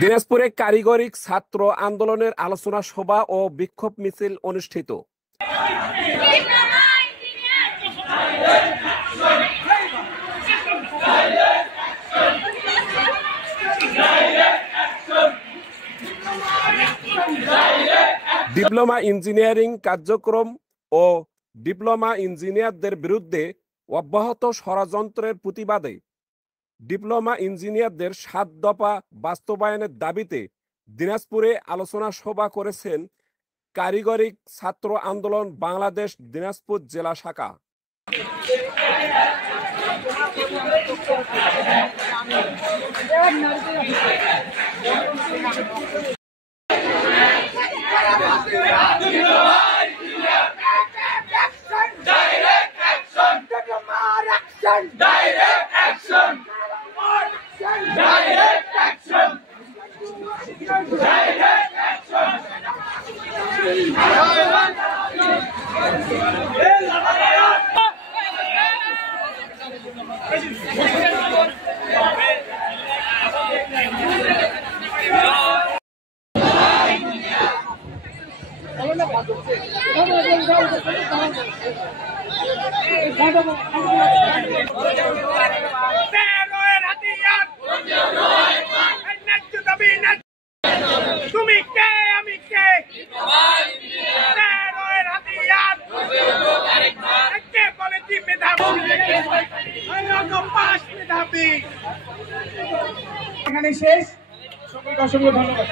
দিনাজপুরে কারিগরি ছাত্র আন্দোলনের আলোচনা সভা ও বিক্ষোভ মিছিল অনুষ্ঠিত। ডিপ্লোমা ইঞ্জিনিয়ারিং কার্যক্রম ও ডিপ্লোমা ইঞ্জিনিয়ারদের বিরুদ্ধে অব্যাহত ষড়যন্ত্রের প্রতিবাদে ডিপ্লোমা ইঞ্জিনিয়ারদের ৭ দফা বাস্তবায়নের দাবিতে দিনাজপুরে আলোচনা সভা করেছেন কারিগরি ছাত্র আন্দোলন বাংলাদেশ দিনাজপুর জেলা শাখা। এখানে শেষ। সকলকে অসংখ্য ধন্যবাদ।